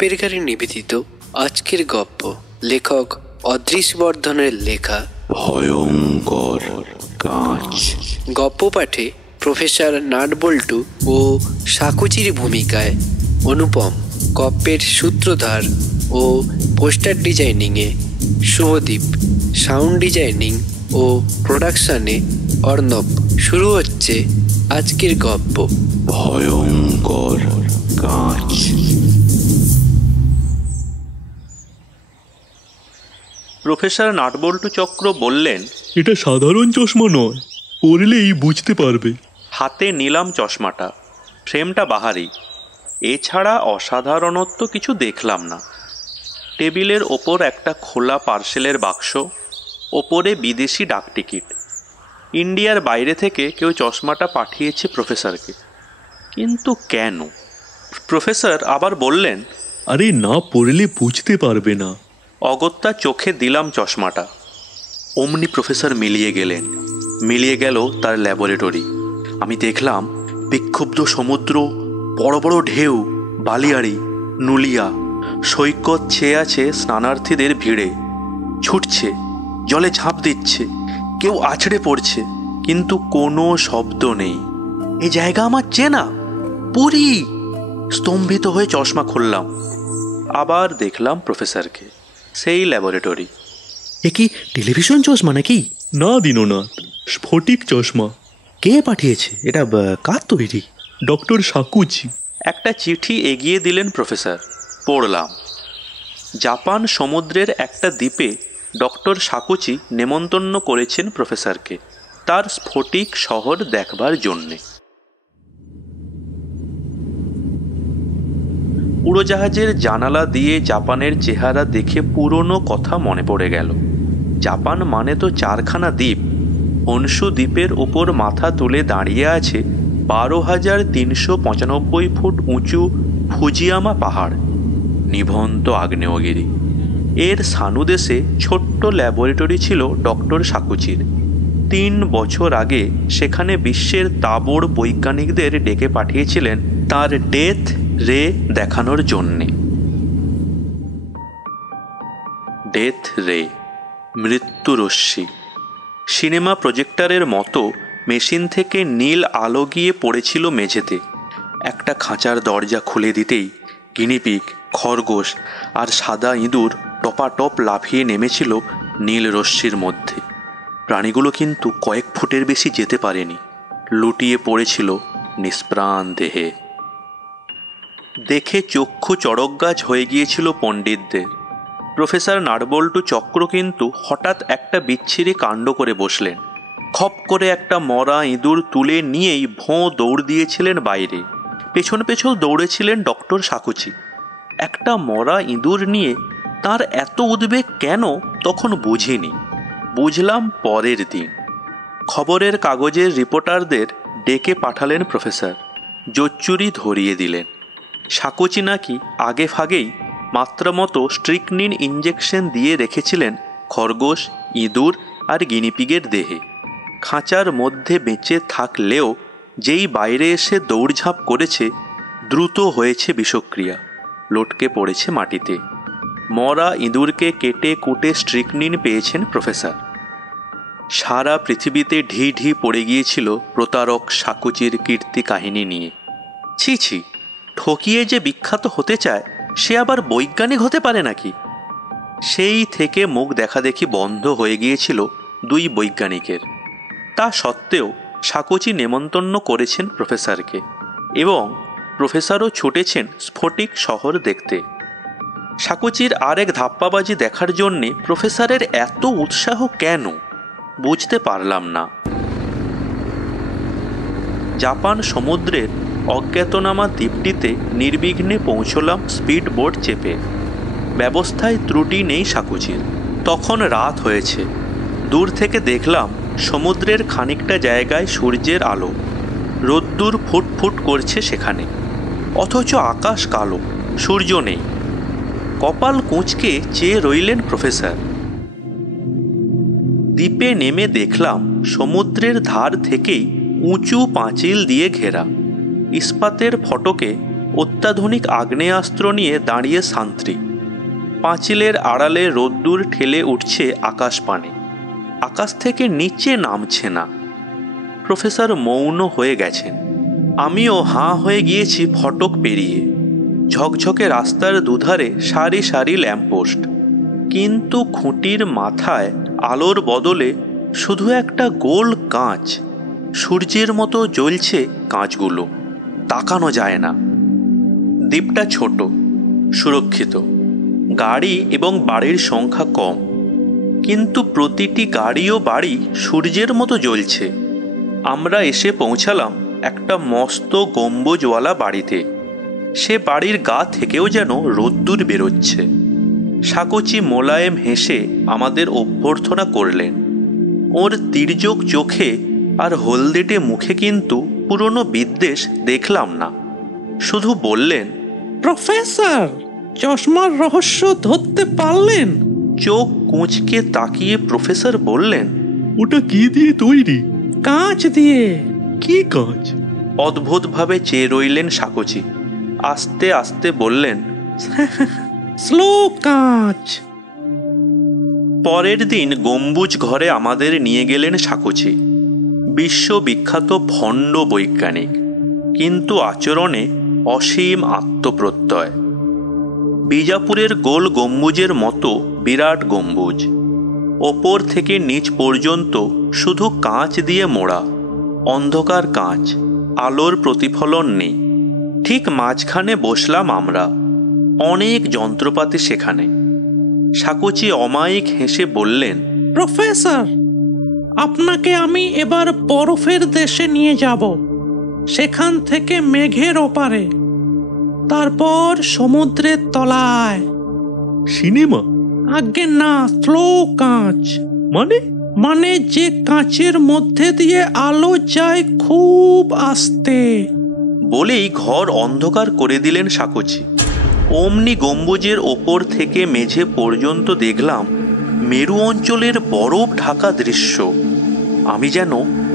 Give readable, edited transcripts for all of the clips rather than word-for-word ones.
গপ্পের গানে নিবেদিত আজকের গপ্প লেখক অদৃশ বর্ধনের লেখা ভয়ঙ্কর কাঁচ। গপ্প পাঠে প্রফেসর নাটবল্টু ও সাকুচির ভূমিকায় অনুপম, গপ্পের সূত্রধার ও পোস্টার ডিজাইনিংয়ে শুভদীপ, সাউন্ড ডিজাইনিং ও প্রোডাকশানে অর্ণব। শুরু হচ্ছে আজকের গপ্প ভয়ঙ্কর কাঁচ। প্রফেসর নাটবল্টু চক্র বললেন, এটা সাধারণ চশমা নয়, পরলেই বুঝতে পারবে। হাতে নিলাম চশমাটা। ফ্রেমটা বাহারি, এছাড়া অসাধারণত্ব কিছু দেখলাম না। টেবিলের ওপর একটা খোলা পার্সেলের বাক্স, ওপরে বিদেশি ডাকটিকিট। ইন্ডিয়ার বাইরে থেকে কেউ চশমাটা পাঠিয়েছে প্রফেসরকে, কিন্তু কেন? প্রফেসর আবার বললেন, আরে না পরলে বুঝতে পারবে না। অগত্যা চোখে দিলাম চশমাটা। অমনি প্রফেসর মিলিয়ে গেলেন। মিলিয়ে গেল তার ল্যাবরেটরি। আমি দেখলাম বিক্ষুব্ধ সমুদ্র, বড় বড় ঢেউ, বালিয়াড়ি, নুলিয়া, সৈকত ছেয়ে আছে স্নানার্থীদের ভিড়ে। ছুটছে, জলে ঝাঁপ দিচ্ছে, কেউ আছড়ে পড়ছে, কিন্তু কোনো শব্দ নেই। এই জায়গা আমার চেনা, পুরী। স্তম্ভিত হয়ে চশমা খুললাম। আবার দেখলাম প্রফেসরকে, সেই ল্যাবরেটরি। এ কি টেলিভিশন চশমা নাকি? না দীননাথ, স্ফটিক চশমা। কে পাঠিয়েছে এটা? কার তৈরি? ডক্টর সাকুচি। একটা চিঠি এগিয়ে দিলেন প্রফেসর। পড়লাম, জাপান সমুদ্রের একটা দ্বীপে ডক্টর সাকুচি নেমন্তন্ন করেছেন প্রফেসরকে তার স্ফটিক শহর দেখবার জন্যে। উড়োজাহাজের জানালা দিয়ে জাপানের চেহারা দেখে পুরনো কথা মনে পড়ে গেল। জাপান মানে তো 4খানা দ্বীপ। হনসু দ্বীপের ওপর মাথা তুলে দাঁড়িয়ে আছে 12,395 ফুট উঁচু ফুজিয়ামা পাহাড়, নিভন্ত আগ্নেয়গিরি। এর সানুদেশে ছোট্ট ল্যাবরেটরি ছিল ডক্টর সাকুচির। 3 বছর আগে সেখানে বিশ্বের তাবড় বৈজ্ঞানিকদের ডেকে পাঠিয়েছিলেন তার ডেথ রে দেখানোর জন্যে। ডেথ রে, মৃত্যুরশ্মি। সিনেমা প্রজেক্টরের মতো মেশিন থেকে নীল আলো গিয়ে পড়েছিল মেঝেতে। একটা খাঁচার দরজা খুলে দিতেই গিনিপিগ, খরগোশ আর সাদা ইঁদুর টপাটপ লাফিয়ে নেমেছিল নীল রশ্মির মধ্যে। প্রাণীগুলো কিন্তু কয়েক ফুটের বেশি যেতে পারেনি, লুটিয়ে পড়েছিল নিষ্প্রাণ দেহে। দেখে চক্ষু চড়কগাছ হয়ে গিয়েছিল পণ্ডিতদের। প্রফেসর নাটবল্টু চক্র কিন্তু হঠাৎ একটা বিচ্ছিরি কাণ্ড করে বসলেন। খপ করে একটা মরা ইঁদুর তুলে নিয়েই ভোঁ দৌড় দিয়েছিলেন বাইরে। পেছন পেছন দৌড়েছিলেন ডক্টর সাকুচি। একটা মরা ইঁদুর নিয়ে তার এত উদ্বেগ কেন তখন বুঝিনি। বুঝলাম পরের দিন। খবরের কাগজের রিপোর্টারদের ডেকে পাঠালেন প্রফেসর। জোচ্চুরি ধরিয়ে দিলেন। সাকুচি নাকি আগে ভাগেই মাত্রামতো স্ট্রিকনিন ইঞ্জেকশন দিয়ে রেখেছিলেন খরগোশ, ইঁদুর আর গিনিপিগের দেহে। খাঁচার মধ্যে বেঁচে থাকলেও যেই বাইরে এসে দৌড়ঝাঁপ করেছে, দ্রুত হয়েছে বিষক্রিয়া, লটকে পড়েছে মাটিতে। মরা ইঁদুরকে কেটে কুটে স্ট্রিকনিন পেয়েছেন প্রফেসর। সারা পৃথিবীতে ঢি ঢি পড়ে গিয়েছিল প্রতারক সাকুচির কীর্তি কাহিনী নিয়ে। ছি ছি, ঠকিয়ে যে বিখ্যাত হতে চায় সে আবার বৈজ্ঞানিক হতে পারে নাকি? সেই থেকে মুখ দেখাদেখি বন্ধ হয়ে গিয়েছিল 2 বৈজ্ঞানিকের। তা সত্ত্বেও সাকুচি নেমন্তন্ন করেছেন প্রফেসরকে, এবং প্রফেসরও ছুটেছেন স্ফটিক শহর দেখতে। সাকুচির আরেক ধাপ্পাবাজি দেখার জন্যে প্রফেসরের এত উৎসাহ কেন বুঝতে পারলাম না। জাপান সমুদ্রের অজ্ঞাতনামা দ্বীপটিতে নির্বিঘ্নে পৌঁছলাম স্পিড বোট চেপে। ব্যবস্থায় ত্রুটি নেই সাকুচির। তখন রাত হয়েছে। দূর থেকে দেখলাম সমুদ্রের খানিকটা জায়গায় সূর্যের আলো, রোদ্দুর ফুটফুট করছে সেখানে, অথচ আকাশ কালো, সূর্য নেই। কপাল কুঁচকে চেয়ে রইলেন প্রফেসর। দ্বীপে নেমে দেখলাম সমুদ্রের ধার থেকেই উঁচু পাঁচিল দিয়ে ঘেরা। ইস্পাতের ফটকে অত্যাধুনিক আগ্নেয়াস্ত্র নিয়ে দাঁড়িয়ে শান্ত্রী। পাঁচিলের আড়ালে রোদ্দুর ঠেলে উঠছে আকাশ পানে, আকাশ থেকে নিচে নামছে না। প্রফেসর মৌন হয়ে গেছেন, আমিও হাঁ হয়ে গিয়েছি ফটক পেরিয়ে। ঝকঝকে রাস্তার দুধারে সারি সারি ল্যাম্পপোস্ট, কিন্তু খুঁটির মাথায় আলোর বদলে শুধু একটা গোল কাঁচ। সূর্যের মতো জ্বলছে কাঁচগুলো, তাকানো যায় না। দ্বীপটা ছোট, সুরক্ষিত, গাড়ি এবং বাড়ির সংখ্যা কম, কিন্তু প্রতিটি গাড়ি ও বাড়ি সূর্যের মতো জ্বলছে। আমরা এসে পৌঁছালাম একটা মস্ত গম্বুজওয়ালা বাড়িতে। সে বাড়ির গা থেকেও যেন রোদ্দুর বেরোচ্ছে। সাকচি মোলায়েম হেসে আমাদের অভ্যর্থনা করলেন। ওর তির্যক চোখে আর হলদেটে মুখে কিন্তু পুরনো বিদ্বেষ দেখলাম না। শুধু বললেন, প্রফেসর, চশমার রহস্য ধরতে পারলেন? চোখ কুঁচকে তাকিয়ে প্রফেসর বললেন, ওটা কি দিয়ে তৈরি? কাঁচ দিয়ে। কি কাঁচ? অদ্ভুতভাবে চেয়ে রইলেন সাকচি। আস্তে আস্তে বললেন, স্লো কাঁচ। পরের দিন গম্বুজ ঘরে আমাদের নিয়ে গেলেন সাকচি। বিশ্ববিখ্যাত ভণ্ড বৈজ্ঞানিক, কিন্তু আচরণে অসীম আত্মপ্রত্যয়। বিজাপুরের গোল গম্বুজের মতো বিরাট গম্বুজ, ওপর থেকে নিচ পর্যন্ত শুধু কাঁচ দিয়ে মোড়া, অন্ধকার কাঁচ, আলোর প্রতিফলন নেই। ঠিক মাঝখানে বসলাম আমরা, অনেক যন্ত্রপাতি সেখানে। সাকচি অমায়িক হেসে বললেন, প্রফেসর, আপনাকে আমি এবার বরফের দেশে নিয়ে যাব, সেখান থেকে মেঘের ওপারে, তারপর সমুদ্রের তলায়। সিনেমা? আজ্ঞে না, স্লো কাঁচ। মানে যে কাঁচের মধ্যে দিয়ে আলো যায় খুব আস্তে। বলেই ঘর অন্ধকার করে দিলেন সাকচি। অমনি গম্বুজের ওপর থেকে মেঝে পর্যন্ত দেখলাম মেরু অঞ্চলের বরফ ঢাকা দৃশ্য। আমি যেন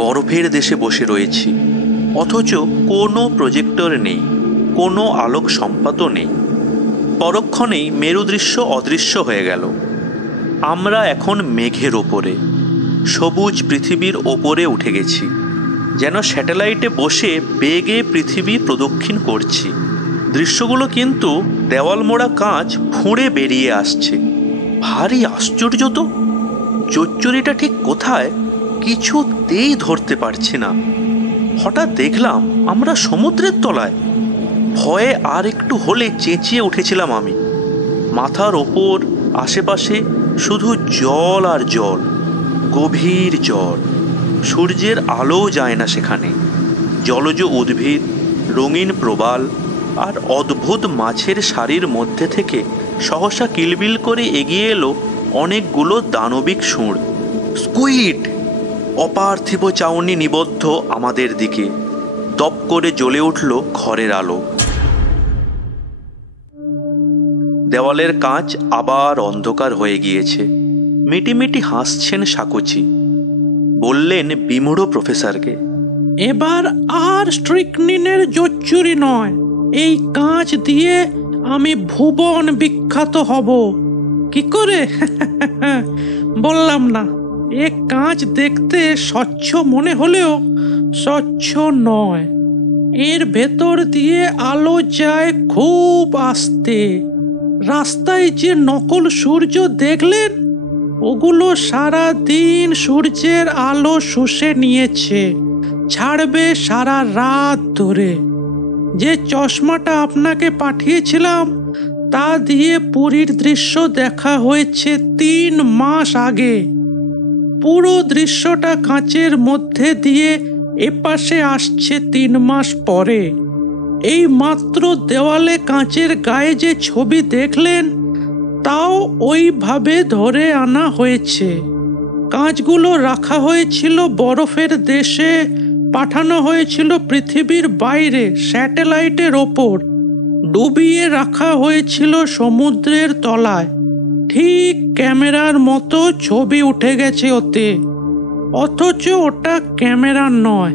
বরফের দেশে বসে রয়েছি, অথচ কোনো প্রজেক্টর নেই, কোনো আলোক সম্পাত নেই। পরক্ষণেই মেরু দৃশ্য অদৃশ্য হয়ে গেল। আমরা এখন মেঘের ওপরে, সবুজ পৃথিবীর ওপরে উঠে গেছি, যেন স্যাটেলাইটে বসে বেগে পৃথিবী প্রদক্ষিণ করছি। দৃশ্যগুলো কিন্তু দেওয়াল মোড়া কাঁচ ফুঁড়ে বেরিয়ে আসছে। ভারী আশ্চর্য তো। জোচ্চুরিটা ঠিক কোথায় কিছুতেই ধরতে পারছি না। হঠাৎ দেখলাম আমরা সমুদ্রের তলায়। ভয়ে আর একটু হলে চেঁচিয়ে উঠেছিলাম আমি। মাথার ওপর আশেপাশে শুধু জল আর জল, গভীর জল। সূর্যের আলোও যায় না সেখানে। জলজ উদ্ভিদ, রঙিন প্রবাল আর অদ্ভুত মাছের সারির মধ্যে থেকে সহসা কিলবিল করে এগিয়ে এলো অনেকগুলো দানবিক সুঁড়। স্কুইড! অপার্থিব চাউনি নিবদ্ধ আমাদের দিকে। দপ করে জ্বলে উঠল ঘরের আলো। দেওয়ালের কাঁচ আবার অন্ধকার হয়ে গিয়েছে। মিটিমিটি হাসছেন সাকচি। বললেন বিমূঢ় প্রফেসরকে, এবার আর স্ট্রিকনিনের জোচ্চুরি নয়, এই কাঁচ দিয়ে আমি ভুবন বিখ্যাত হব। কি করে? বললাম না, এ কাঁচ দেখতে স্বচ্ছ মনে হলেও স্বচ্ছ নয়। এর ভেতর দিয়ে আলো যায় খুব আস্তে। রাস্তায় যে নকল সূর্য দেখলেন, ওগুলো সারা দিন সূর্যের আলো শুষে নিয়েছে, ছাড়বে সারা রাত ধরে। যে চশমাটা আপনাকে পাঠিয়েছিলাম তা দিয়ে পুরীর দৃশ্য দেখা হয়েছে 3 মাস আগে। পুরো দৃশ্যটা কাঁচের মধ্যে দিয়ে এপাশে আসছে 3 মাস পরে। এই মাত্র দেওয়ালে কাঁচের গায়ে যে ছবি দেখলেন, তাও ওইভাবে ধরে আনা হয়েছে। কাঁচগুলো রাখা হয়েছিল বরফের দেশে, পাঠানো হয়েছিল পৃথিবীর বাইরে স্যাটেলাইটের ওপর, ডুবিয়ে রাখা হয়েছিল সমুদ্রের তলায়। ঠিক ক্যামেরার মতো ছবি উঠে গেছে ওতে, অথচ ওটা ক্যামেরা নয়,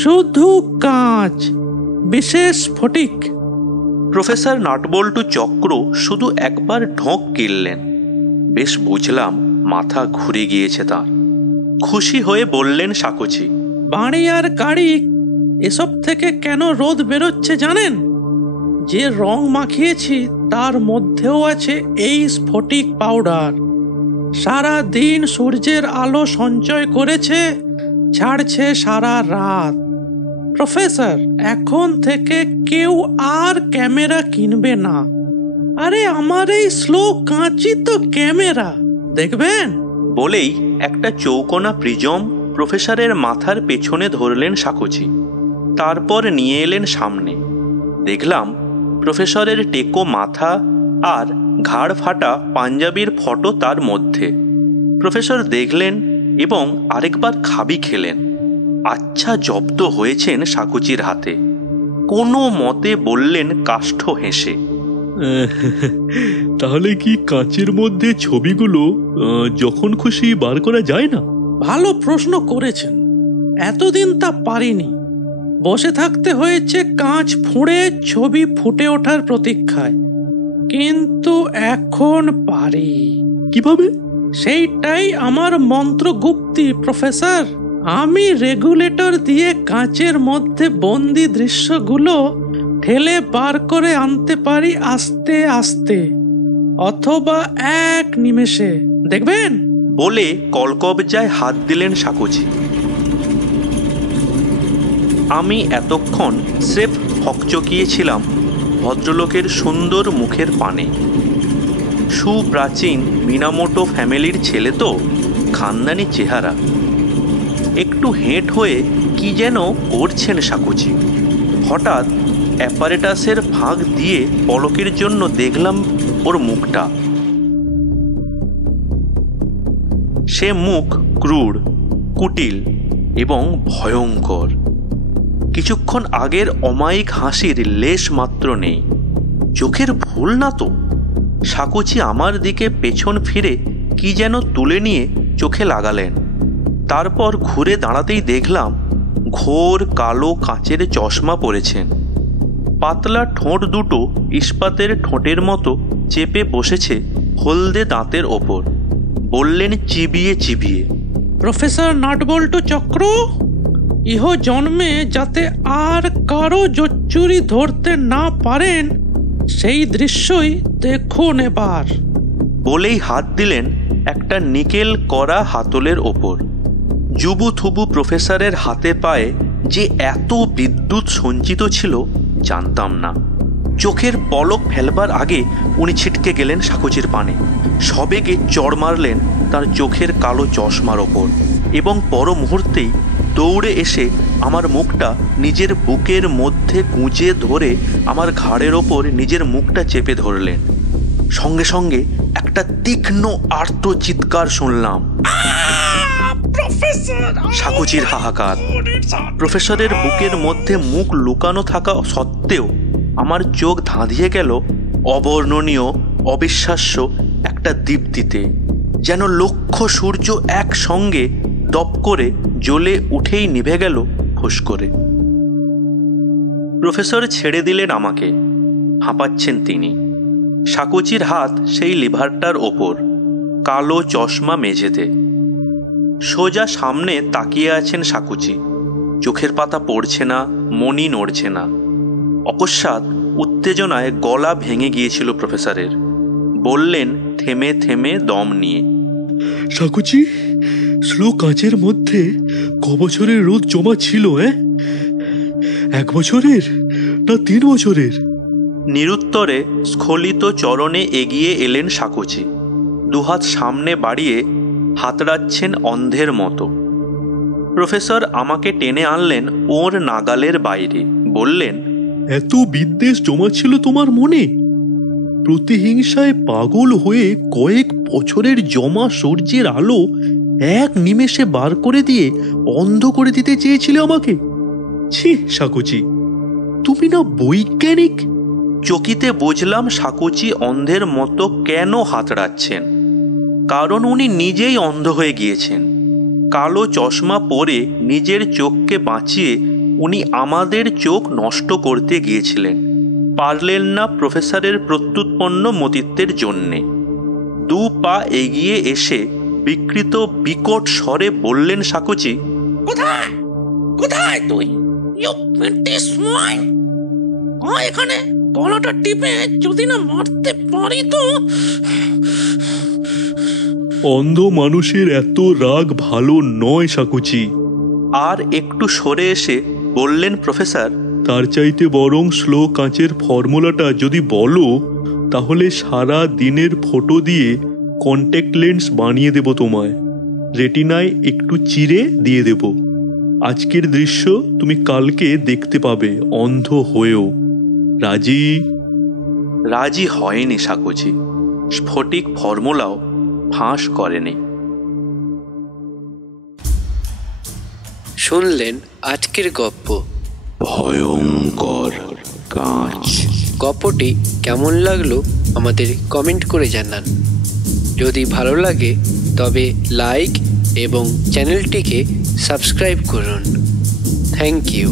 শুধু কাঁচ। বিশেষ স্ফটিক। প্রফেসর নাটবল্টু চক্র শুধু একবার ঢোক গিললেন। বেশ বুঝলাম মাথা ঘুরে গিয়েছে তার। খুশি হয়ে বললেন সাকুচি, বাড়ি আর গাড়ি এসব থেকে কেন রোদ বেরোচ্ছে জানেন? যে রং মাখিয়েছি তার মধ্যেও আছে এই স্ফটিক পাউডার। সারা দিন সূর্যের আলো সঞ্চয় করেছে, ছাড়ছে সারা রাত। প্রফেসর, এখন থেকে কেউ আর ক্যামেরা কিনবে না। আরে আমার এই স্লো কাঁচি তো ক্যামেরা, দেখবেন? বলেই একটা চৌকোনা প্রিজম প্রফেসরের মাথার পেছনে ধরলেন সাকুচি। তারপর নিয়ে এলেন সামনে। দেখলাম প্রফেসরের টেকো মাথা আর ঘাড় ফাটা পাঞ্জাবির ফটো তার মধ্যে। প্রফেসর দেখলেন এবং আরেকবার খাবি খেলেন। আচ্ছা জব্দ হয়েছেন সাকুচির হাতে। কোনো মতে বললেন কাষ্ঠ হেসে, তাহলে কি কাঁচের মধ্যে ছবিগুলো যখন খুশি বার করা যায় না? ভালো প্রশ্ন করেছেন। এতদিন তা পারিনি। বসে থাকতে হয়েছে কাঁচ ফুঁড়ে ছবি ফুটে ওঠার প্রতীক্ষায়। কিন্তু এখন পারি। কিভাবে? সেইটাই আমার মন্ত্রগুপ্তি প্রফেসর। আমি রেগুলেটর দিয়ে কাঁচের মধ্যে বন্দি দৃশ্যগুলো ঠেলে বার করে আনতে পারি আস্তে আস্তে, অথবা এক নিমেষে, দেখবেন? বলে কলকবজায় হাত দিলেন সাকুচি। আমি এতক্ষণ স্রেফ হকচকিয়েছিলাম ভদ্রলোকের সুন্দর মুখের পানে। সুপ্রাচীন মিনামোটো ফ্যামিলির ছেলে তো, খানদানি চেহারা। একটু হেঁট হয়ে কি যেন করছেন সাকুচি। হঠাৎ অ্যাপারেটাসের ফাঁক দিয়ে পলকের জন্য দেখলাম ওর মুখটা। সে মুখ ক্রূর, কুটিল এবং ভয়ঙ্কর। কিছুক্ষণ আগের অমায়িক হাসির লেশ মাত্র নেই। চোখের ভুল না তো? সাকুচি আমার দিকে পেছন ফিরে কি যেন তুলে নিয়ে চোখে লাগালেন। তারপর ঘুরে দাঁড়াতেই দেখলাম ঘোর কালো কাচের চশমা পরেছেন। পাতলা ঠোঁট দুটো ইস্পাতের ঠোঁটের মতো চেপে বসেছে হলদে দাঁতের ওপর। বললেন চিবিয়ে চিবিয়ে, প্রফেসর নাটবল্টু চক্র, ইহ জন্মে যাতে আর কারো জোচ্চুরি ধরতে না পারেন সেই দৃশ্যই দেখুন এবার। বলেই হাত দিলেন একটা নিকেল করা হাতলের ওপর। জুবুথুবু প্রফেসরের হাতে পায়ে যে এত বিদ্যুৎ সঞ্চিত ছিল জানতাম না। চোখের পলক ফেলবার আগে উনি ছিটকে গেলেন সাকুচির পানে। সবেগে চড় মারলেন তার চোখের কালো চশমার ওপর এবং পর মুহূর্তেই দৌড়ে এসে আমার মুখটা নিজের বুকের মধ্যে গুঁজে ধরে আমার ঘাড়ের ওপর নিজের মুখটা চেপে ধরলেন। সঙ্গে সঙ্গে একটা তীক্ষ্ণ আর্ত চিৎকার শুনলাম। সাকুচির হাহাকার। প্রফেসরের বুকের মধ্যে মুখ লুকানো থাকা সত্ত্বেও আমার চোখ ধাঁধিয়ে গেল অবর্ণনীয়, অবিশ্বাস্য একটা দীপ্তিতে। যেন লক্ষ সূর্য একসঙ্গে দপ করে জ্বলে উঠেই নিভে গেল ফুস করে। প্রফেসর ছেড়ে দিলেন আমাকে। হাঁপাচ্ছেন তিনি। সাকুচির হাত সেই লিভারটার ওপর, কালো চশমা মেঝেতে। সোজা সামনে তাকিয়ে আছেন সাকুচি। চোখের পাতা পড়ছে না, মনি নড়ছে না। অকস্মাৎ উত্তেজনায় গলা ভেঙে গিয়েছিল প্রফেসরের। বললেন থেমে থেমে দম নিয়ে, সাকুচি, স্লো কাঁচের মধ্যে ক বছরের রোদ জমা ছিল? 1 বছরের না 3 বছরের? নিরুত্তরে স্খলিত চরণে এগিয়ে এলেন সাকুচি। দুহাত সামনে বাড়িয়ে হাতড়াচ্ছেন অন্ধের মতো। প্রফেসর আমাকে টেনে আনলেন ওর নাগালের বাইরে। বললেন, এত বিদ্বেষ জমা ছিল তোমার মনে? প্রতিহিংসায় পাগল হয়ে কয়েক বছরের জমা সূর্যের আলো এক নিমেষে বার করে দিয়ে অন্ধ করে দিতে চেয়েছিলে আমাকে? ছি সাকুচি, তুমি না বৈজ্ঞানিক? চকিতে বুঝলাম সাকুচি অন্ধের মতো কেন হাতড়াচ্ছেন। কারণ উনি নিজেই অন্ধ হয়ে গিয়েছেন। কালো চশমা পরে নিজের চোখকে বাঁচিয়ে উনি আমাদের চোখ নষ্ট করতে গিয়েছিলেন, পারলেন না প্রফেসরের প্রত্যুৎপন্ন মতিত্বের জন্যে। 2 পা এগিয়ে এসে বিকৃত বিকট স্বরে বললেন সাকুচি, কোথায় কোথায় তুই, ইউ পিটি সোয়াইন? এখানে গলাটা টিপে যদি না মারতে পারি তো। অন্ধ মানুষের এত রাগ ভালো নয় সাকুচি। আর একটু সরে এসে বললেন প্রফেসর, তার চাইতে বরং স্লো কাঁচের ফর্মুলাটা যদি বলো তাহলে সারা দিনের ফটো দিয়ে কন্ট্যাক্ট লেন্স বানিয়ে দেব তোমায়, রেটিনায় একটু চিরে দিয়ে দেব। আজকের দৃশ্য তুমি কালকে দেখতে পাবে অন্ধ হয়েও। রাজি? রাজি হয়নি সাকুচি। স্ফটিক ফর্মুলাও ফাঁস করেনি। শুনলেন আজকের গপ্প ভয়ঙ্কর কাঁচ। গপ্পটি কেমন লাগলো আমাদের কমেন্ট করে জানান। যদি ভালো লাগে তবে লাইক এবং চ্যানেলটিকে সাবস্ক্রাইব করুন। Thank you.